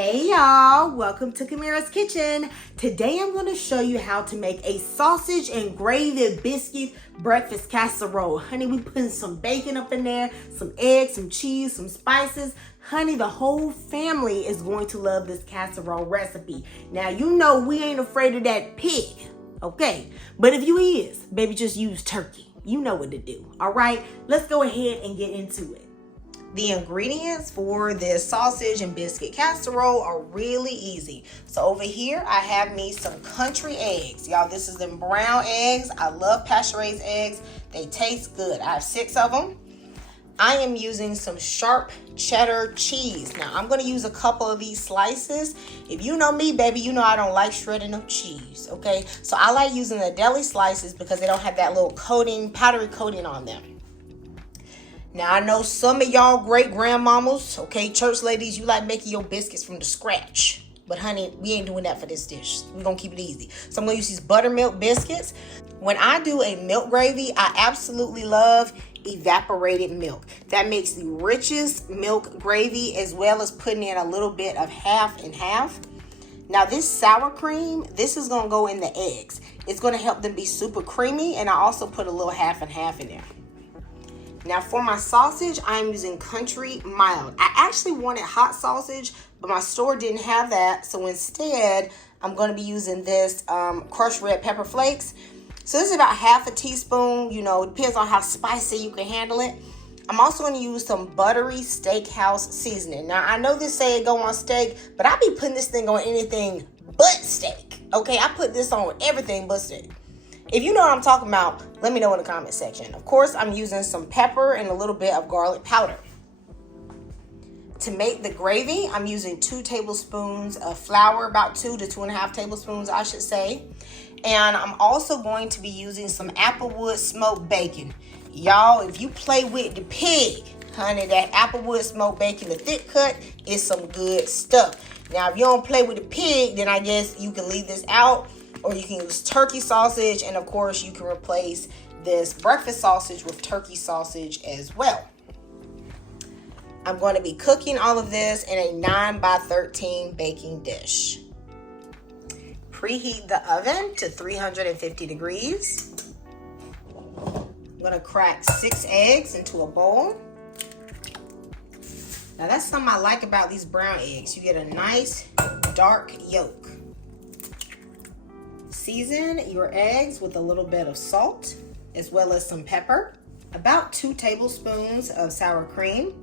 Hey y'all, welcome to Kamira's Kitchen. Today I'm going to show you how to make a sausage and gravy biscuit breakfast casserole. Honey, we putting some bacon up in there, some eggs, some cheese, some spices. Honey, the whole family is going to love this casserole recipe. Now, you know we ain't afraid of that pig, okay? But if you is, baby, just use turkey. You know what to do, all right? Let's go ahead and get into it. The ingredients for this sausage and biscuit casserole are really easy. So over here, I have me some country eggs. Y'all, this is them brown eggs. I love pasture-raised eggs. They taste good. I have 6 of them. I am using some sharp cheddar cheese. Now, I'm going to use a couple of these slices. If you know me, baby, you know I don't like shredding up cheese, okay? So I like using the deli slices because they don't have that little coating, powdery coating on them. Now, I know some of y'all great grandmamas, okay, church ladies, you like making your biscuits from the scratch. But honey, we ain't doing that for this dish. We're going to keep it easy. So I'm going to use these buttermilk biscuits. When I do a milk gravy, I absolutely love evaporated milk. That makes the richest milk gravy, as well as putting in a little bit of half and half. Now, this sour cream, this is going to go in the eggs. It's going to help them be super creamy, and I also put a little half and half in there. Now for my sausage, I'm using country mild. I actually wanted hot sausage, but my store didn't have that. So instead, I'm going to be using this crushed red pepper flakes. So this is about half a teaspoon. You know, it depends on how spicy you can handle it. I'm also going to use some buttery steakhouse seasoning. Now, I know this say it go on steak, but I be putting this thing on anything but steak. Okay, I put this on everything but steak. If you know what I'm talking about, let me know in the comment section. Of course, I'm using some pepper and a little bit of garlic powder. To make the gravy, I'm using 2 tablespoons of flour, about 2 to 2.5 tablespoons, I should say. And I'm also going to be using some applewood smoked bacon. Y'all, if you play with the pig, honey, that applewood smoked bacon, the thick cut, is some good stuff. Now, if you don't play with the pig, then I guess you can leave this out. Or you can use turkey sausage, and of course you can replace this breakfast sausage with turkey sausage as well. I'm going to be cooking all of this in a 9 by 13 baking dish. Preheat the oven to 350 degrees. I'm going to crack 6 eggs into a bowl. Now that's something I like about these brown eggs. You get a nice dark yolk. Season your eggs with a little bit of salt, as well as some pepper, about 2 tablespoons of sour cream,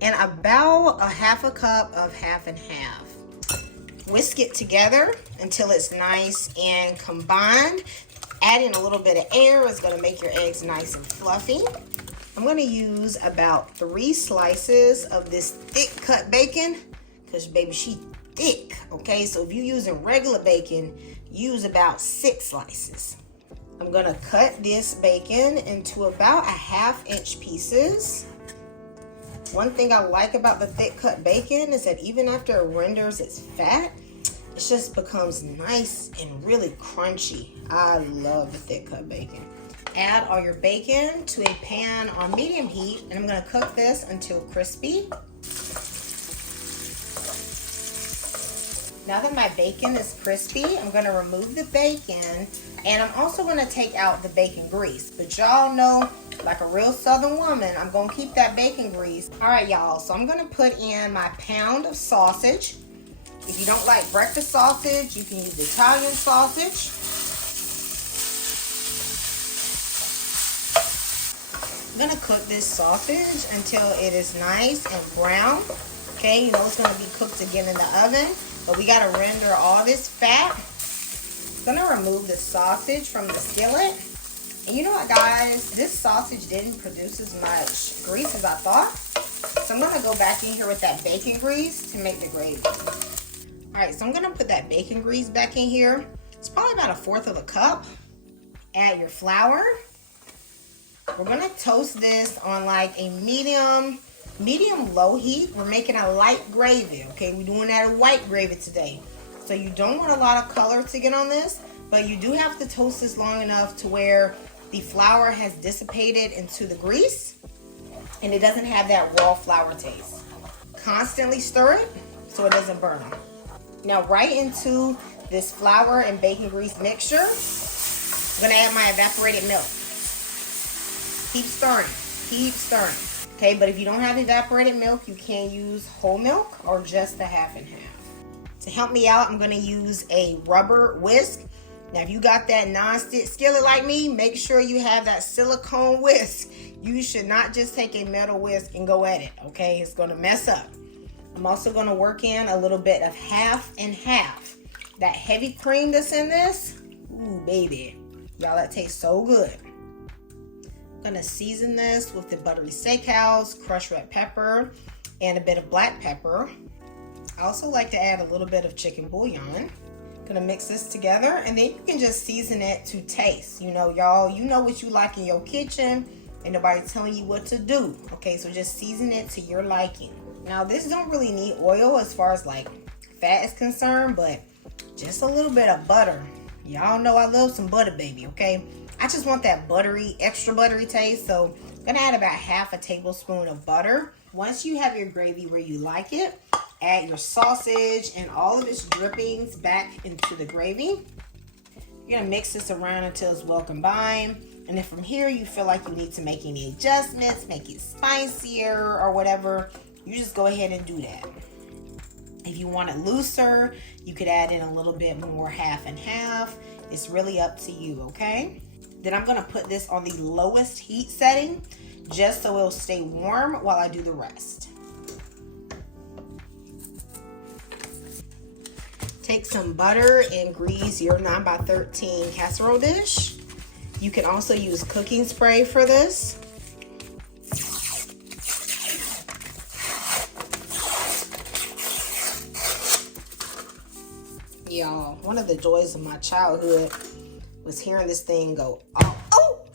and about a half a cup of half and half. Whisk it together until it's nice and combined. Adding a little bit of air is going to make your eggs nice and fluffy. I'm going to use about 3 slices of this thick cut bacon, because baby, she thick, okay? So if you're using regular bacon, use about 6 slices. I'm gonna cut this bacon into about a 1/2 inch pieces. One thing I like about the thick cut bacon is that even after it renders its fat, it just becomes nice and really crunchy. I love the thick cut bacon. Add all your bacon to a pan on medium heat, and I'm gonna cook this until crispy. Now that my bacon is crispy, I'm going to remove the bacon, and I'm also going to take out the bacon grease. But y'all know, like a real Southern woman, I'm going to keep that bacon grease. All right, y'all, so I'm going to put in my pound of sausage. If you don't like breakfast sausage, you can use Italian sausage. I'm going to cook this sausage until it is nice and brown. Okay, you know it's going to be cooked again in the oven. But we got to render all this fat. I'm going to remove the sausage from the skillet. And you know what, guys? This sausage didn't produce as much grease as I thought. So I'm going to go back in here with that bacon grease to make the gravy. All right, so I'm going to put that bacon grease back in here. It's probably about 1/4 of a cup. Add your flour. We're going to toast this on like a medium low heat. We're making a light gravy, okay? We're doing that a white gravy today. So you don't want a lot of color to get on this, but you do have to toast this long enough to where the flour has dissipated into the grease and it doesn't have that raw flour taste. Constantly stir it so it doesn't burn them. Now right into this flour and bacon grease mixture, I'm gonna add my evaporated milk. Keep stirring, keep stirring. Okay, but if you don't have evaporated milk, you can use whole milk or just the half and half. To help me out, I'm gonna use a rubber whisk. Now, if you got that non-stick skillet like me, make sure you have that silicone whisk. You should not just take a metal whisk and go at it, okay? It's gonna mess up. I'm also gonna work in a little bit of half and half. That heavy cream that's in this, ooh, baby. Y'all, that tastes so good. I'm gonna season this with the buttery steakhouse, crushed red pepper, and a bit of black pepper. I also like to add a little bit of chicken bouillon. Gonna mix this together, and then you can just season it to taste. You know, y'all, you know what you like in your kitchen, and nobody's telling you what to do. Okay, so just season it to your liking. Now, this don't really need oil as far as like fat is concerned, but just a little bit of butter. Y'all know I love some butter, baby, okay? I just want that buttery, extra buttery taste, so I'm gonna add about half a tablespoon of butter. Once you have your gravy where you like it, add your sausage and all of its drippings back into the gravy. You're gonna mix this around until it's well combined. And if from here you feel like you need to make any adjustments, make it spicier or whatever, you just go ahead and do that. If you want it looser, you could add in a little bit more half and half. It's really up to you, okay? Then I'm gonna put this on the lowest heat setting just so it'll stay warm while I do the rest. Take some butter and grease your 9x13 casserole dish. You can also use cooking spray for this. Y'all, one of the joys of my childhood was hearing this thing go, oh,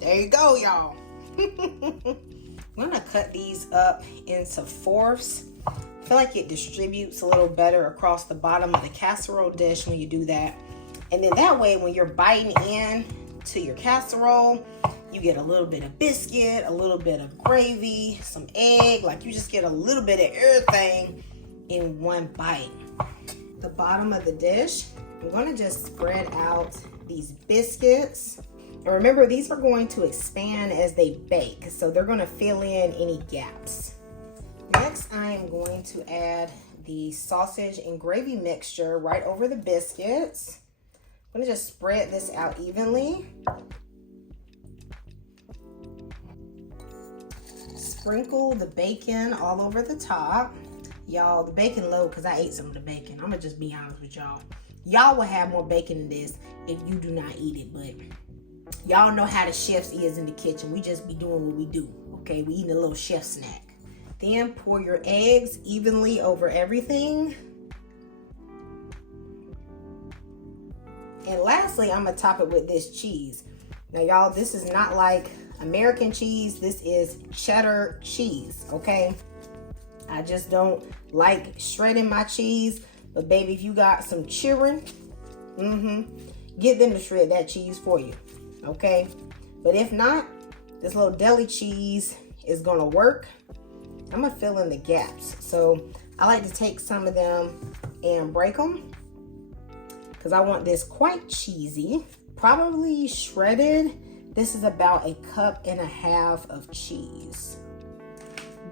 there you go, y'all. I'm gonna cut these up into fourths. I feel like it distributes a little better across the bottom of the casserole dish when you do that. And then that way, when you're biting in to your casserole, you get a little bit of biscuit, a little bit of gravy, some egg, like you just get a little bit of everything in one bite. The bottom of the dish, I'm gonna just spread out these biscuits. And remember, these are going to expand as they bake, so they're gonna fill in any gaps. Next, I am going to add the sausage and gravy mixture right over the biscuits. I'm gonna just spread this out evenly. Sprinkle the bacon all over the top. Y'all, the bacon low because I ate some of the bacon. I'm gonna just be honest with y'all. Y'all will have more bacon than this if you do not eat it, but y'all know how the chefs is in the kitchen. We just be doing what we do, okay? We eating a little chef snack. Then pour your eggs evenly over everything. And lastly, I'm gonna top it with this cheese. Now y'all, this is not like American cheese. This is cheddar cheese, okay? I just don't like shredding my cheese, but baby, if you got some children, get them to shred that cheese for you, okay? But if not, this little deli cheese is gonna work. I'm gonna fill in the gaps. So I like to take some of them and break them because I want this quite cheesy, probably shredded. This is about 1.5 cups of cheese.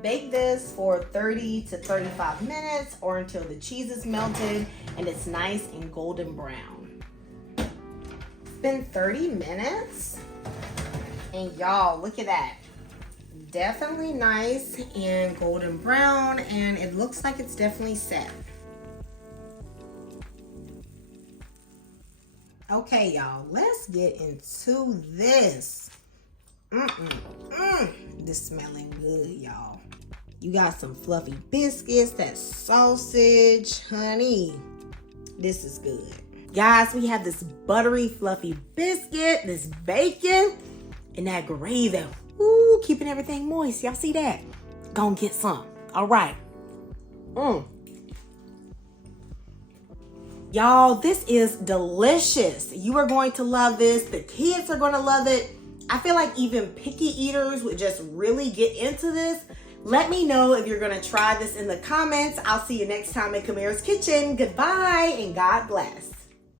Bake this for 30 to 35 minutes or until the cheese is melted and it's nice and golden brown. It's been 30 minutes and y'all, look at that. Definitely nice and golden brown, and it looks like it's definitely set. Okay, y'all, let's get into this. This smelling good, y'all. You got some fluffy biscuits, that sausage, honey. This is good. Guys, we have this buttery, fluffy biscuit, this bacon, and that gravy. Ooh, keeping everything moist. Y'all see that? Gonna get some. All right. Y'all, this is delicious. You are going to love this. The kids are going to love it. I feel like even picky eaters would just really get into this. Let me know if you're gonna try this in the comments. I'll see you next time in Camira's Kitchen. Goodbye and God bless.